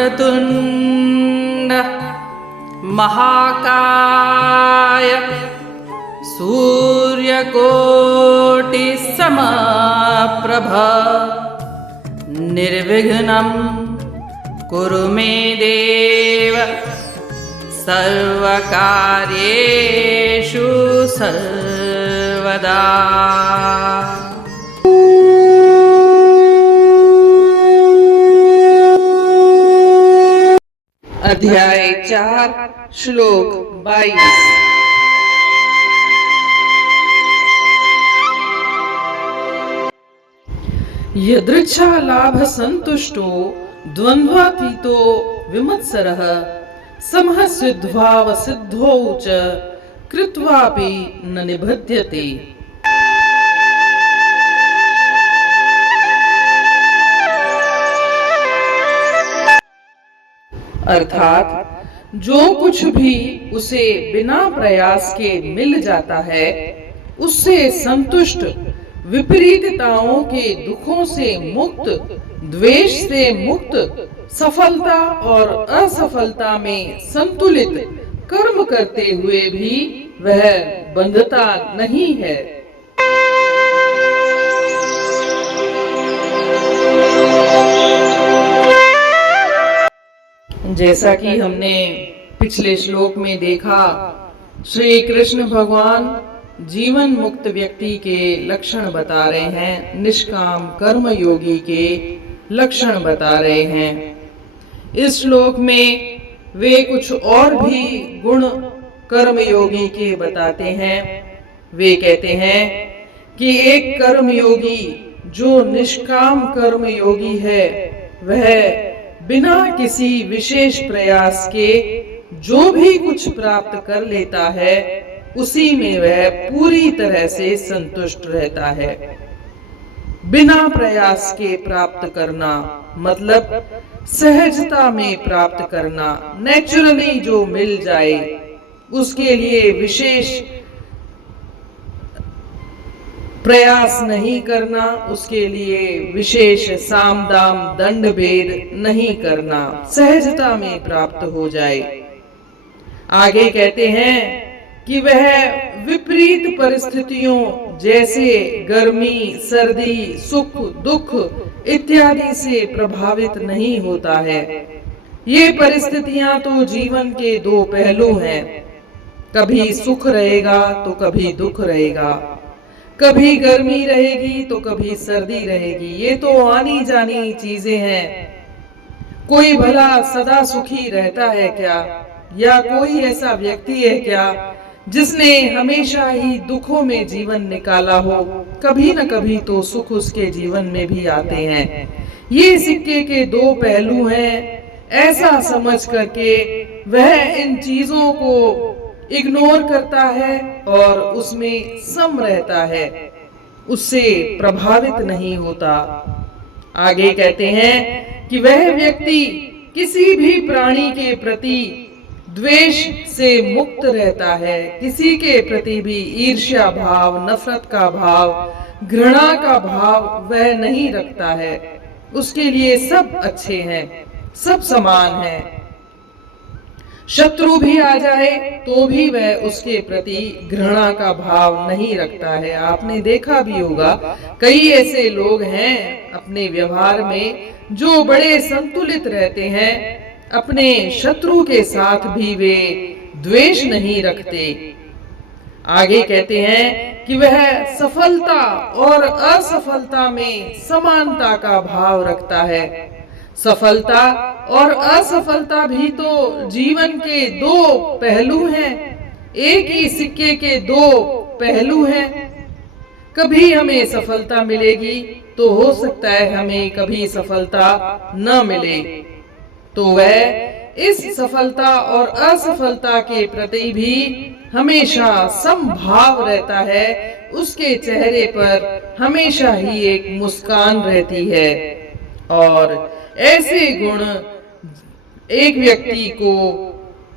वक्रतुण्ड महाकाय सूर्यकोटिसमप्रभ निर्विघ्नं कुरु मे देव सर्वकार्येषु सर्वदा। अध्याय 4 श्लोक 22। यदृच्छा लाभ संतुष्टो द्वंद्वातीतो विमत्सरः समः सिद्ध्वाव सिद्धौ च कृत्वापि न निबध्यते। अर्थात जो कुछ भी उसे बिना प्रयास के मिल जाता है उससे संतुष्ट, विपरीतताओं के दुखों से मुक्त, द्वेष से मुक्त, सफलता और असफलता में संतुलित कर्म करते हुए भी वह बंधता नहीं है। जैसा कि हमने पिछले श्लोक में देखा, श्री कृष्ण भगवान जीवन मुक्त व्यक्ति के लक्षण बता रहे हैं, निष्काम कर्म योगी के लक्षण बता रहे हैं। इस श्लोक में वे कुछ और भी गुण कर्म योगी के बताते हैं। वे कहते हैं कि एक कर्म योगी जो निष्काम कर्म योगी है वह बिना किसी विशेष प्रयास के जो भी कुछ प्राप्त कर लेता है उसी में वह पूरी तरह से संतुष्ट रहता है। बिना प्रयास के प्राप्त करना मतलब सहजता में प्राप्त करना, नेचुरली जो मिल जाए उसके लिए विशेष प्रयास नहीं करना, उसके लिए विशेष साम दाम दंड भेद नहीं करना, सहजता में प्राप्त हो जाए। आगे कहते हैं कि वह विपरीत परिस्थितियों जैसे गर्मी, सर्दी, सुख, दुख इत्यादि से प्रभावित नहीं होता है। ये परिस्थितियां तो जीवन के दो पहलू हैं, कभी सुख रहेगा तो कभी दुख रहेगा, कभी गर्मी रहेगी तो कभी सर्दी रहेगी। ये तो आनी जानी चीजें हैं। कोई भला सदा सुखी रहता है क्या? या कोई ऐसा व्यक्ति है क्या जिसने हमेशा ही दुखों में जीवन निकाला हो? कभी न कभी तो सुख उसके जीवन में भी आते हैं। ये सिक्के के दो पहलू हैं, ऐसा समझ करके वह इन चीजों को इग्नोर करता है और उसमें सम रहता है, उससे प्रभावित नहीं होता। आगे कहते हैं कि वह व्यक्ति किसी भी प्राणी के प्रति द्वेष से मुक्त रहता है, किसी के प्रति भी ईर्ष्या भाव, नफरत का भाव, घृणा का भाव वह नहीं रखता है। उसके लिए सब अच्छे हैं, सब समान हैं। शत्रु भी आ जाए तो भी वह उसके प्रति घृणा का भाव नहीं रखता है। आपने देखा भी होगा कई ऐसे लोग हैं अपने व्यवहार में जो बड़े संतुलित रहते हैं, अपने शत्रु के साथ भी वे द्वेष नहीं रखते। आगे कहते हैं कि वह सफलता और असफलता में समानता का भाव रखता है। सफलता और असफलता भी तो जीवन के दो पहलू हैं, एक ही सिक्के के दो पहलू हैं। कभी हमें सफलता मिलेगी तो हो सकता है हमें कभी सफलता न मिले, तो वह इस सफलता और असफलता के प्रति भी हमेशा समभाव रहता है। उसके चेहरे पर हमेशा ही एक मुस्कान रहती है। और ऐसे गुण एक व्यक्ति को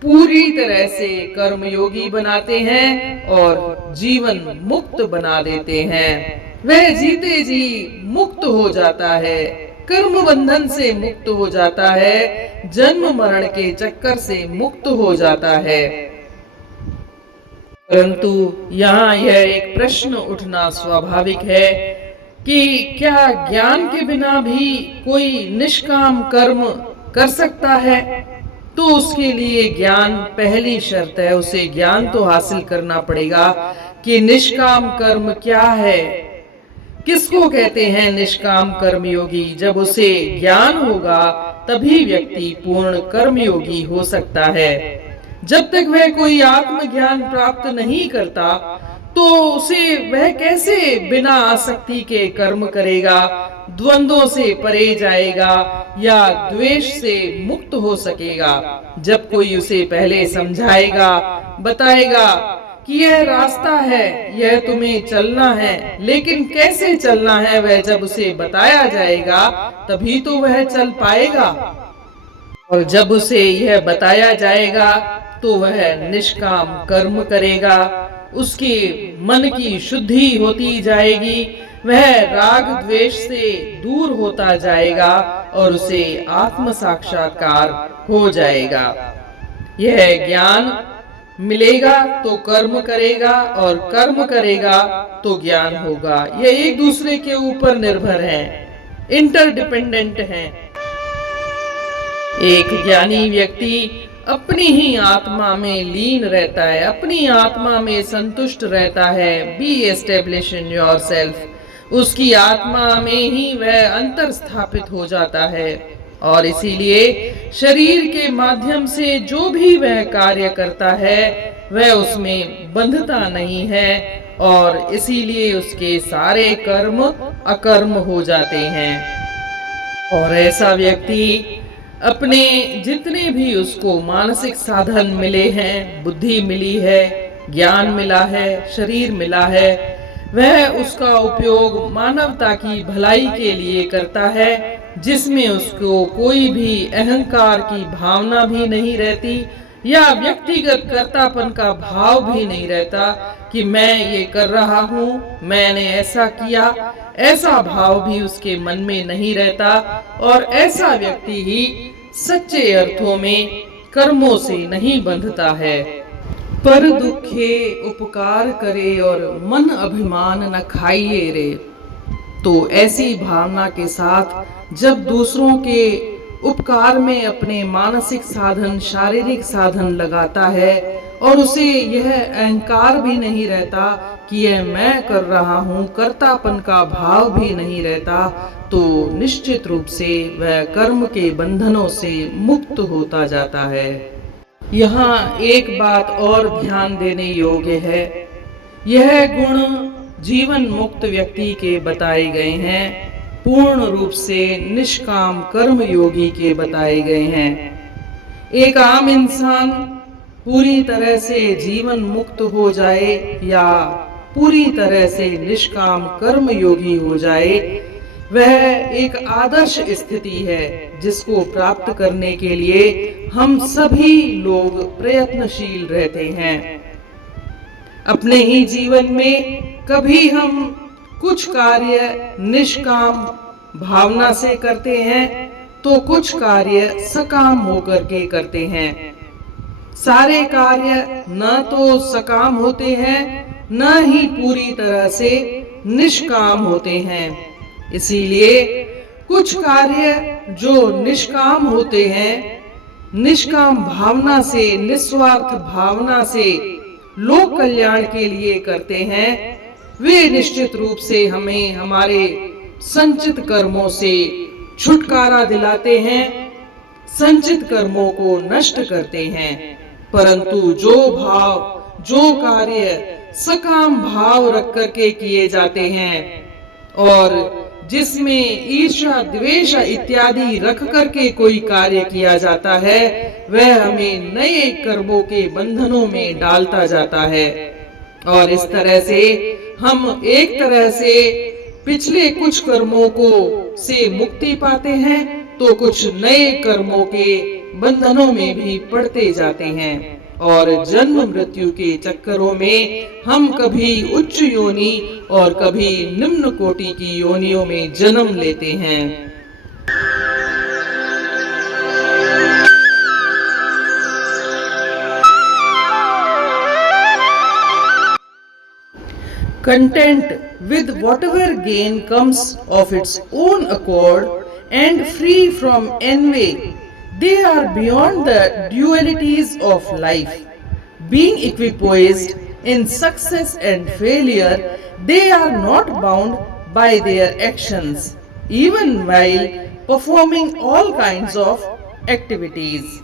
पूरी तरह से कर्मयोगी बनाते हैं और जीवन मुक्त बना देते हैं। वह जीते जी मुक्त हो जाता है, कर्म बंधन से मुक्त हो जाता है, जन्म मरण के चक्कर से मुक्त हो जाता है। परंतु यहाँ यह एक प्रश्न उठना स्वाभाविक है कि क्या ज्ञान के बिना भी कोई निष्काम कर्म कर सकता है? तो उसके लिए ज्ञान पहली शर्त है, उसे ज्ञान तो हासिल करना पड़ेगा कि निष्काम कर्म क्या है, किसको कहते हैं निष्काम कर्मयोगी। जब उसे ज्ञान होगा तभी व्यक्ति पूर्ण कर्मयोगी हो सकता है। जब तक वह कोई आत्मज्ञान प्राप्त नहीं करता तो उसे वह कैसे बिना आसक्ति के कर्म करेगा, द्वंद्वों से परे जाएगा या द्वेष से मुक्त हो सकेगा। जब कोई उसे पहले समझाएगा, बताएगा कि यह रास्ता है, यह तुम्हें चलना है, लेकिन कैसे चलना है वह जब उसे बताया जाएगा तभी तो वह चल पाएगा। और जब उसे यह बताया जाएगा तो वह निष्काम कर्म करेगा, उसके मन की शुद्धि होती जाएगी, वह राग द्वेष से दूर होता जाएगा और उसे आत्म साक्षात्कार हो जाएगा। यह ज्ञान मिलेगा तो कर्म करेगा और कर्म करेगा तो ज्ञान होगा। यह एक दूसरे के ऊपर निर्भर है, इंटरडिपेंडेंट है। एक ज्ञानी व्यक्ति अपनी ही आत्मा में लीन रहता है, अपनी आत्मा में संतुष्ट रहता है। B establish in yourself. उसकी आत्मा में ही वह अंतर स्थापित हो जाता है और इसीलिए शरीर के माध्यम से जो भी वह कार्य करता है वह उसमें बंधता नहीं है और इसीलिए उसके सारे कर्म अकर्म हो जाते हैं। और ऐसा व्यक्ति अपने जितने भी उसको मानसिक साधन मिले हैं, बुद्धि मिली है, ज्ञान मिला है, शरीर मिला है, वह उसका उपयोग मानवता की भलाई के लिए करता है, जिसमें उसको कोई भी अहंकार की भावना भी नहीं रहती या व्यक्तिगत कर्तापन का भाव भी नहीं रहता कि मैं ये कर रहा हूँ, मैंने ऐसा किया, ऐसा भाव भी उसके मन में नहीं रहता। और ऐसा व्यक्ति ही सच्चे अर्थों में कर्मों से नहीं बंधता है। पर दुखे उपकार करे और मन अभिमान न खाइए रे। तो ऐसी भावना के साथ जब दूसरों के उपकार में अपने मानसिक साधन, शारीरिक साधन लगाता है और उसे यह अहंकार भी नहीं रहता कि यह मैं कर रहा हूँ, कर्तापन का भाव भी नहीं रहता, तो निश्चित रूप से वह कर्म के बंधनों से मुक्त होता जाता है। यहाँ एक बात और ध्यान देने योग्य है, यह गुण जीवन मुक्त व्यक्ति के बताए गए हैं, पूर्ण रूप से निष्काम कर्म योगी के बताए गए हैं। एक आम इंसान पूरी तरह से जीवन मुक्त हो जाए या पूरी तरह से निष्काम कर्म योगी हो जाए, वह एक आदर्श स्थिति है जिसको प्राप्त करने के लिए हम सभी लोग प्रयत्नशील रहते हैं। अपने ही जीवन में कभी हम कुछ कार्य निष्काम भावना से करते हैं तो कुछ कार्य सकाम होकर के करते हैं। सारे कार्य न तो सकाम होते हैं न ही पूरी तरह से निष्काम होते हैं। इसीलिए कुछ कार्य जो निष्काम होते हैं, निष्काम भावना से, निस्वार्थ भावना से लोक कल्याण के लिए करते हैं, वे निश्चित रूप से हमें हमारे संचित कर्मों से छुटकारा दिलाते हैं, संचित कर्मों को नष्ट करते हैं। परंतु जो भाव, जो कार्य सकाम भाव रख करके किए जाते हैं और जिसमें ईर्ष्या, द्वेष इत्यादि रख करके कोई कार्य किया जाता है, वह हमें नए कर्मों के बंधनों में डालता जाता है। और इस तरह से हम एक तरह से पिछले कुछ कर्मों को से मुक्ति पाते हैं तो कुछ नए कर्मों के बंधनों में भी पड़ते जाते हैं और जन्म मृत्यु के चक्करों में हम कभी उच्च योनि और कभी निम्न कोटि की योनियों में जन्म लेते हैं। content with whatever gain comes of its own accord, and free from envy. They are beyond the dualities of life. Being equipoised in success and failure, they are not bound by their actions, even while performing all kinds of activities.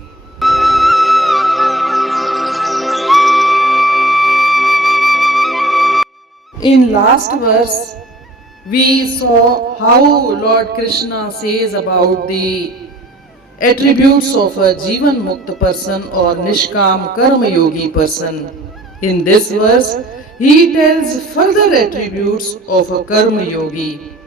In last verse, we saw how Lord Krishna says about the attributes of a Jivan Mukta person or Nishkam Karma Yogi person. In this verse, he tells further attributes of a Karma Yogi.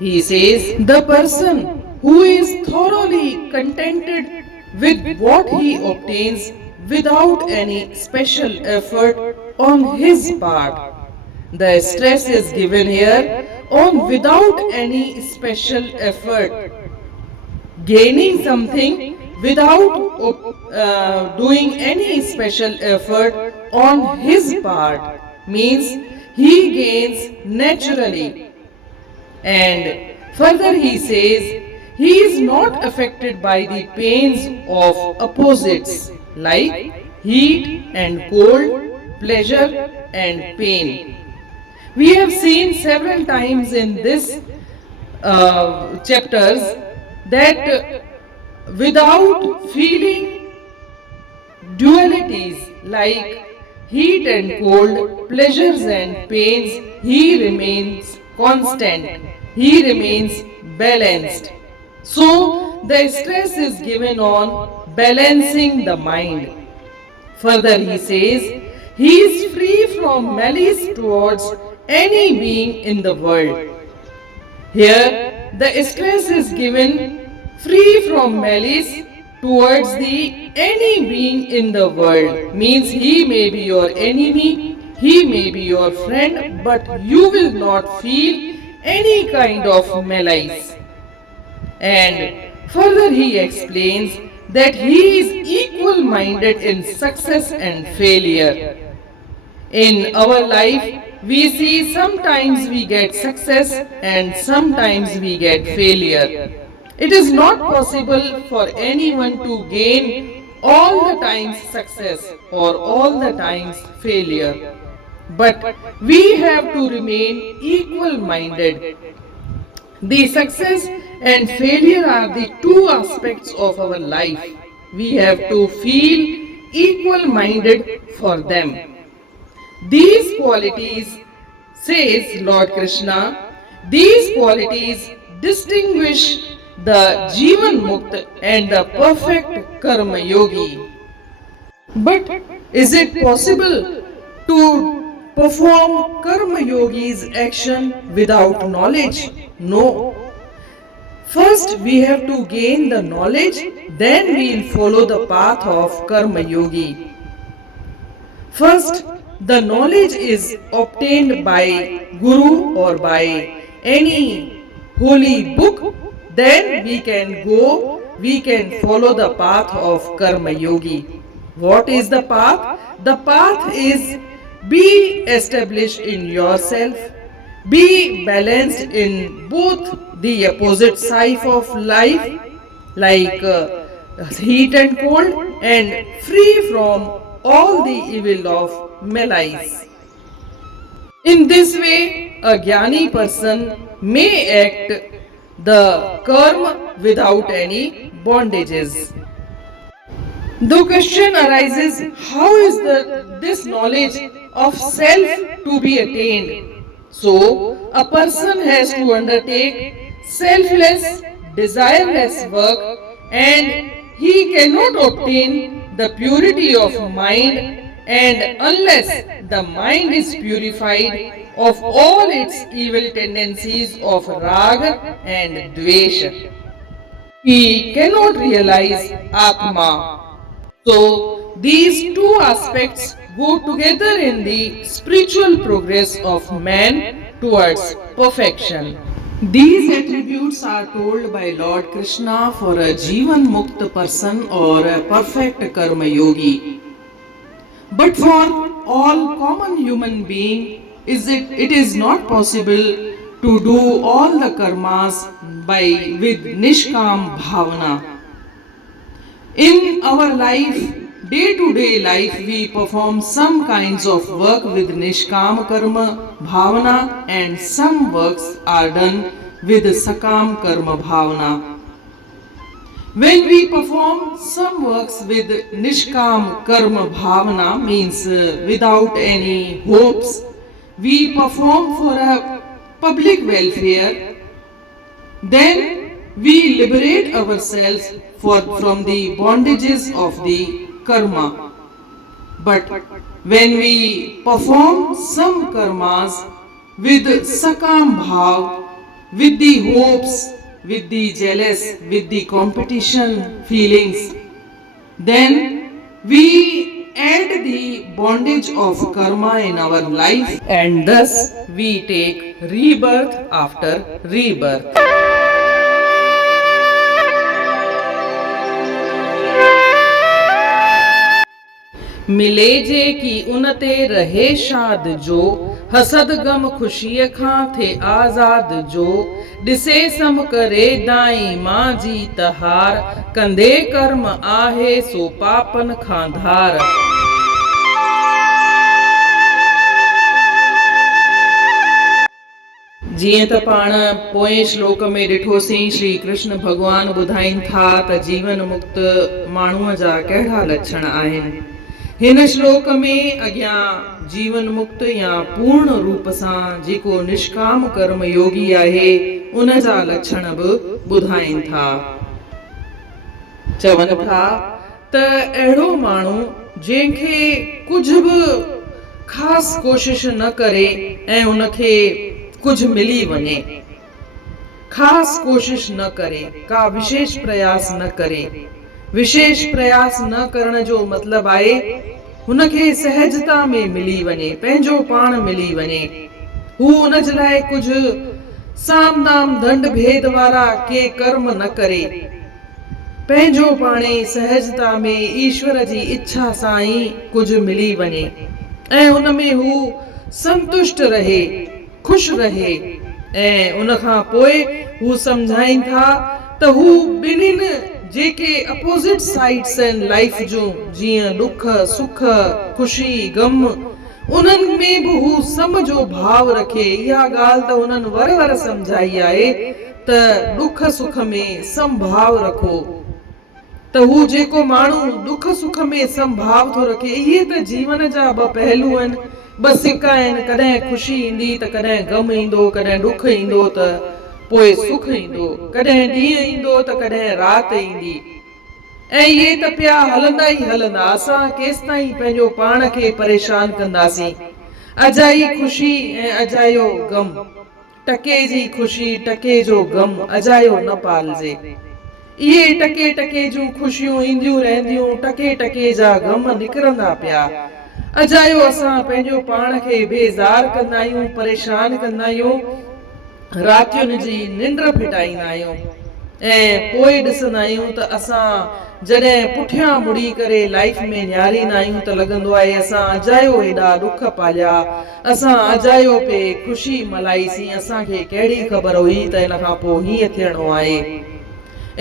He says, the person who is thoroughly contented with what he obtains without any special effort on his part. The stress is given here on without any special effort. Gaining something without doing any special effort on his part means he gains naturally. And further he says, he is not affected by the pains of opposites like heat and cold, pleasure and pain. We have seen several times in this chapters that without feeling dualities like heat and cold, pleasures and pains, he remains constant, he remains balanced. So the stress is given on balancing the mind. Further he says, he is free from malice towards any being in the world. Here the stress is given free from malice towards the any being in the world. Means he may be your enemy, he may be your friend, but you will not feel any kind of malice. And further he explains that he is equal minded in success and failure. In our life, we see sometimes we get success and sometimes we get failure. It is not possible for anyone to gain all the times success or all the times failure. But we have to remain equal minded. The success and failure are the two aspects of our life. We have to feel equal minded for them. These qualities, says Lord Krishna, these qualities distinguish the Jivan Mukt and the perfect Karma Yogi. But is it possible to perform Karma Yogi's action without knowledge? No. First we have to gain the knowledge, then we will follow the path of Karma Yogi. First, the knowledge is obtained by Guru or by any holy book, then we can follow the path of Karma Yogi. What is the path? The path is be established in yourself, be balanced in both the opposite side of life like heat and cold, and free from all the evil of malice. In this way, a jnani person may act the karma without any bondages. The question arises, how is this knowledge of self to be attained? So, a person has to undertake selfless, desireless work, and he cannot obtain the purity of mind, and unless the mind is purified of all its evil tendencies of raga and dvesha, he cannot realize Atma. So, these two aspects go together in the spiritual progress of man towards perfection. These attributes are told by Lord Krishna for a Jivan Mukta person or a perfect Karma Yogi. But for all common human being, it is not possible to do all the karmas with nishkam bhavana. In our life, day to day life, we perform some kinds of work with nishkam karma bhavana, and some works are done with sakam karma bhavana. When we perform some works with nishkam karma bhavana, means without any hopes, we perform for a public welfare, then we liberate ourselves from the bondages of the karma. But when we perform some karmas with sakam bhav, with the hopes, with the jealous, with the competition feelings, then we add the bondage of karma in our life, and thus we take rebirth after rebirth. मिले जे की उनते रहे शाद जो, हसद गम खुशीअ खां थे आज़ाद जो, ॾिसे सम करे दाई मां जी तहार, कंदे कर्म आहे सो पापन खां धार। जीअं त पाण पोएं श्लोक में ॾिठोसीं, श्री कृष्ण भॻवान ॿुधाइनि था त जीवन मुक्त माण्हूअ जा कहिड़ा लक्षण आहिनि। हिन श्लोक में अॻियां जीवन मुक्त या पूर्ण रूप सां जेको निष्काम कर्म योगी आहे उन जा लक्षण बि ॿुधाइनि था। चवनि था त अहिड़ो माण्हू जंहिंखे कुझु बि ख़ासि कोशिश न करे ऐं उनखे कुझु मिली वञे, ख़ासि कोशिश न करे, का विशेष प्रयास न करे। विशेष प्रयास न करण जो मतिलबु आहे हुनखे सहजता में मिली वञे, पंहिंजो पाण मिली वञे। हू उन जे लाइ कुझु साम दाम दंड भेद वारा के कर्म न करे, पंहिंजो पाणे सहजता में ईश्वर जी इच्छा सां ई कुझु मिली वञे ऐं उन में हू संतुष्ट रहे, खुश रहे। ऐं उन खां पोइ हू सम्झाइनि था त हू ॿिन्हिनि जेके अपोजिट साइड्स आहिनि लाइफ जूं, जीअं दुख सुख खुशी गम, उन्हनि में बि हू सम जो भाव रखे। इहा ॻाल्हि त उन्हनि वर सम्झाई आहे त दुख सुख में समभाव रखो। त हू जेको माण्हू दुख सुख में समभाव थो रखे, इहे त जीवन जा ॿ पहलू आहिनि, ॿ सिक्का आहिनि। कॾहिं ख़ुशी ईंदी त कॾहिं गम ईंदो, कॾहिं दुख ईंदो त पोइ सुख ईंदो, कॾहिं ॾींहुं ईंदो त कॾहिं राति ईंदी, ऐं इहे त पिया हलंदा ई हलंदा। असां केसि ताईं पंहिंजो पाण खे परेशान कंदासीं। अजाई ख़ुशी ऐं अजायो गम, टके जी ख़ुशी टके जो गम, अजायो न पालजे। इहे टके टके जूं ख़ुशियूं ईंदियूं रहंदियूं, टके टके जा गम निकिरंदा पिया। अजायो असां पंहिंजो पाण खे बेज़ार कंदा आहियूं, परेशान कंदा आहियूं, रातियुनि जी निंड फिटाईंदा आहियूं ऐं पोइ ॾिसंदा आहियूं त असां जॾहिं पुठियां मुड़ी करे लाइफ में निहारींदा आहियूं त लॻंदो आहे असां अजायो हेॾा दुख पालिया, असां अजायो पे ख़ुशी मल्हाईसीं, असांखे कहिड़ी ख़बर हुई त इन खां पोइ हीअं थियणो आहे।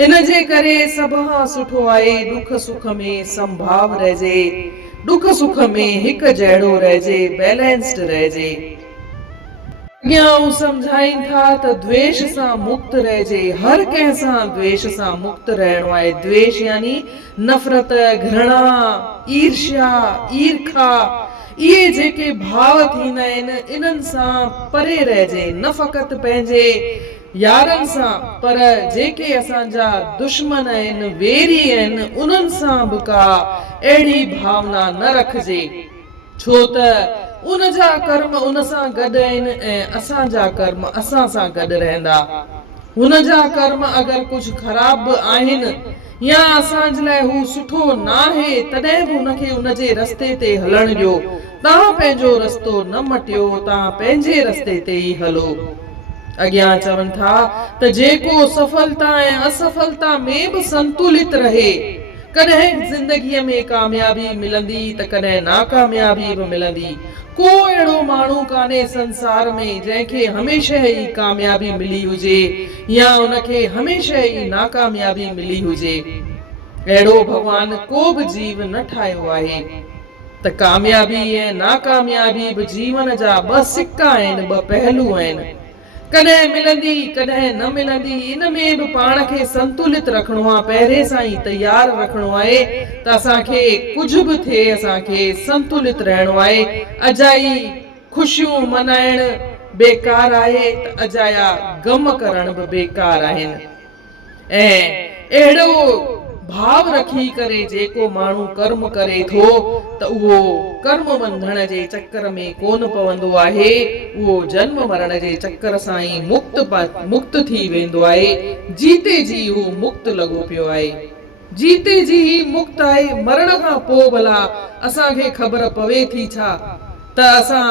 इन जे करे सभ खां सुठो आहे दुख सुख में समभाव रहिजे, दुख सुख में हिकु जहिड़ो रहिजे, बैलेंस्ड रहिजे। अॻियां सम्झाइनि था त द्वेष सां मुक्त रहिजे, हर कंहिं सां द्वेष सां मुक्त रहणो आहे। द्वेष यानी नफ़रत, घृणा, ईर्ष्या, ईर्खा, इहे जेके भाव थींदा आहिनि इन्हनि सां परे रहिजे। न फ़क़ति पंहिंजे यारनि सां, पर जेके असांजा दुश्मन आहिनि, वेरी आहिनि, उन्हनि सां बि का अहिड़ी भावना न रखिजे, छो त उन जा कर्म उन सां गॾु आहिनि ऐं असांजा कर्म असां सां गॾु रहंदा। हुन जा कर्म अगरि कुझु ख़राब बि आहिनि या असांजे लाइ हू सुठो न आहे, तॾहिं बि हुनखे उन जे रस्ते ते हलण ॾियो। तव्हां पंहिंजो रस्तो न मटियो, तव्हां पंहिंजे रस्ते ते ई हलो। अॻियां चवनि था त जेको सफलता ऐं असफलता में बि संतुलित रहे, कॾहिं ज़िंदगीअ में कामयाबी मिलंदी त कॾहिं नाकामयाबी बि मिलंदी, को अहिड़ो माण्हू कान्हे संसार में जंहिंखे हमेशह ई कामयाबी मिली हुजे या उनखे हमेशह ई नाकामयाबी मिली हुजे। अहिड़ो भगवान को बि जीव न ठाहियो आहे। त कामयाबी ऐं नाकामयाबी बि जीवन जा ॿ सिक्का आहिनि, ॿ पहलू आहिनि। कॾहिं मिलंदी कॾहिं न मिलंदी, इन में बि पाण खे संतुलित रखणो आहे, पहिरें सां ई तयार रखणो आहे त असांखे कुझु बि थिए असांखे संतुलित रहणो आहे। अजाई खुशियूं मनाइण बेकार आहे त अजाया गम करण बि बेकार आहिनि। ऐं अहिड़ो भाव रखी करे जेको माण्हू कर्म करे थो त उहो कर्म बंधन जे चक्कर में कोन पवंदो आहे, उहो जन्म मरण जे चक्कर सां ई मुक्त थी वेंदो आहे। जीते जी हू मुक्त लॻो पियो आहे, जीते जी ही मुक्त आहे। मरण खां पोइ भला असांखे ख़बर पवे थी छा त असां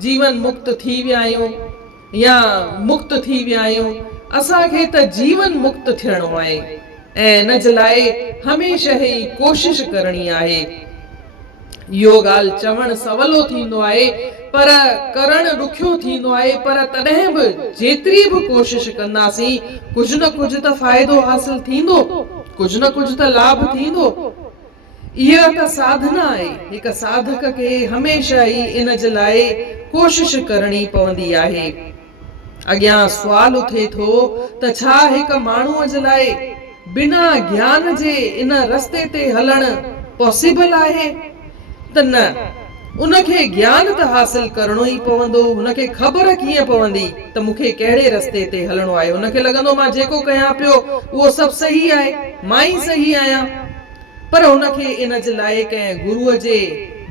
जीवन मुक्त थी विया आहियूं या मुक्त थी विया आहियूं। असांखे त जीवन मुक्त थियणो आहे ऐं इन जे लाइ हमेशह ई कोशिश करणी आहे। इहो ॻाल्हि चवणु सवलो थींदो आहे पर करणु ॾुखियो थींदो आहे। पर तॾहिं बि जेतिरी बि कोशिश कंदासीं कुझु न कुझु त फ़ाइदो हासिल थींदो, कुझु न कुझु त लाभ थींदो। इहा त साधना आहे। हिकु साधक खे हमेशह ई इन जे लाइ कोशिश करणी पवंदी आहे। अॻियां सुवाल उथे थो त छा हिकु माण्हूअ जे लाइ बिना ज्ञान जे इन रस्ते ते हलण पॉसिबल आहे? त न, उनखे ज्ञान त हासिल करणो ई पवंदो। उनखे ख़बर कीअं पवंदी त मूंखे कहिड़े रस्ते ते हलणो आहे? उनखे लॻंदो मां जेको कयां पियो उहो सभु सही आहे, मां ई सही आहियां। पर उनखे इन जे लाइ कंहिं गुरूअ जे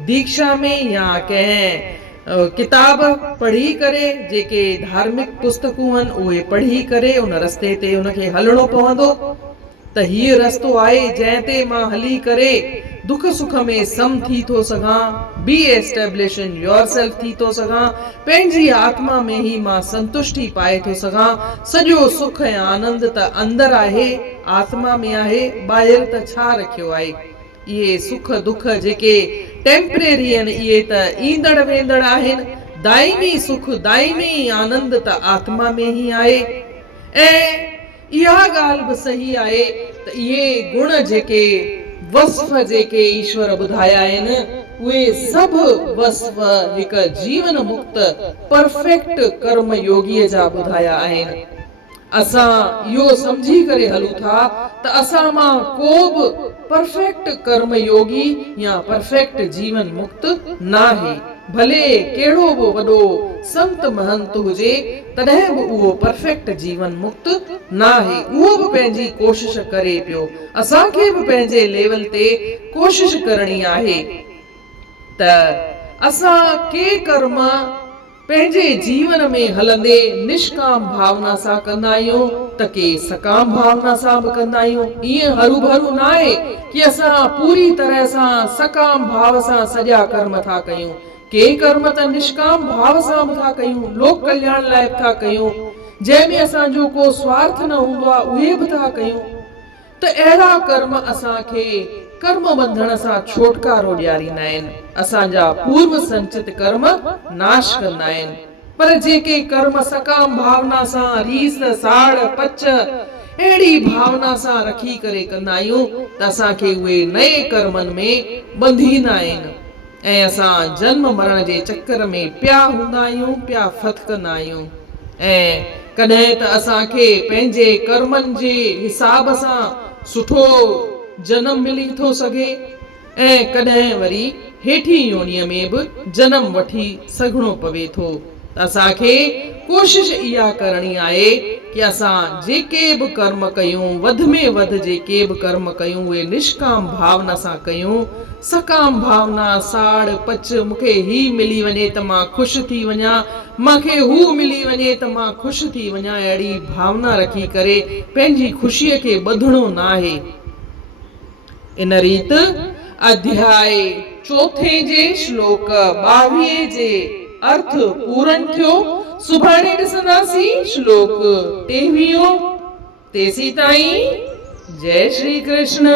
दीक्षा में या कंहिं किताब पढ़ी करे, जेके धार्मिक पुस्तकूं आहिनि उहे पढ़ी करे उन रस्ते ते उनखे हलणो पवंदो। त हीअ रस्तो आहे जंहिं ते मां हली करे दुख सुख में सम थी थो सघां, बी एस्टेब्लिश इन योरसेल्फ थी थो सघां, पंहिंजी आत्मा में ई मां संतुष्टि पाए थो सघां। सॼो सुख ऐं आनंद त अंदर आहे, आत्मा में आहे, ॿाहिरि त छा रखियो आहे। इहे सुख दुख जेके टेम्परेरी आहिनि इहे त ईंदड़ वेंदड़ आहिनि। दाइमी सुख दाइमी आनंद त आत्मा में ई आहे। ऐं इहा ॻाल्हि बि सही आहे त इहे गुण जेके वस्फ जेके ईश्वर ॿुधाया आहिनि उहे सभु वस्फ हिकु जीवन मुक्त परफेक्ट कर्म योगीअ जा ॿुधाया आहिनि। असां इहो सम्झी करे हलूं था त असां मां को बि परफेक्ट कर्म योगी या परफेक्ट जीवन मुक्त न आहे। भले कहिड़ो बि वॾो संत महंत हुजे तॾहिं बि उहो परफेक्ट जीवन मुक्त न आहे। उहो बि पंहिंजी कोशिश करे पियो। असांखे बि पंहिंजे लेवल ते कोशिश करणी आहे त असां के कर्म पंहिंजे जीवन में हलंदे निष्काम भावना सां कंदा आहियूं त के सकाम भावना सां बि कंदा आहियूं। ईअं हरू भरू न आहे कि असां पूरी तरह सां सकाम भाव सां सॼा कर्म था कयूं। के कर्म त निष्काम भाव सां बि था कयूं, लोक कल्याण लाइ था कयूं, जंहिंमें असांजो को स्वार्थ न हूंदो आहे उहे बि था कयूं। त अहिड़ा कर्म असांखे कर्म बंधन सां छोटकारो ॾियारींदा आहिनि। असांजा पूर्व संचित कर्म नाश कंदा आहिनि। पर जेके कर्म सकाम भावना सां रीस साड़ पच अहिड़ी भावना सां रखी करे कंदा आहियूं त असांखे उहे नए कर्मनि में ॿंधींदा आहिनि ऐं असां जन्म मरण जे चक्कर में पिया हूंदा आहियूं, पिया फथकंदा आहियूं। ऐं कॾहिं त असांखे पंहिंजे कर्मनि जे हिसाब सां सुठो जनम मिली थो सघे ऐं कॾहिं वरी हेठी योनीअ में बि जनम वठी सघणो पवे थो। असांखे कोशिश इहा करणी आहे कि असां जेके बि कर्म कयूं, वध में वध जेके बि कर्म कयूं उहे निष्काम भावना सां कयूं। सकाम भावना साड़ पच मूंखे ही मिली वञे त मां ख़ुशि थी वञा, मूंखे हू मिली वञे त मां ख़ुशि थी वञा, अहिड़ी भावना रखी करे पंहिंजी ख़ुशीअ खे ॿधणो न आहे। इन रीत अध्याय 4 जे श्लोक 22 जे अर्थ पूर्ण थियो। सुभाणे ॾिसंदासीं श्लोक 23। तेसी ताईं जय श्री कृष्ण।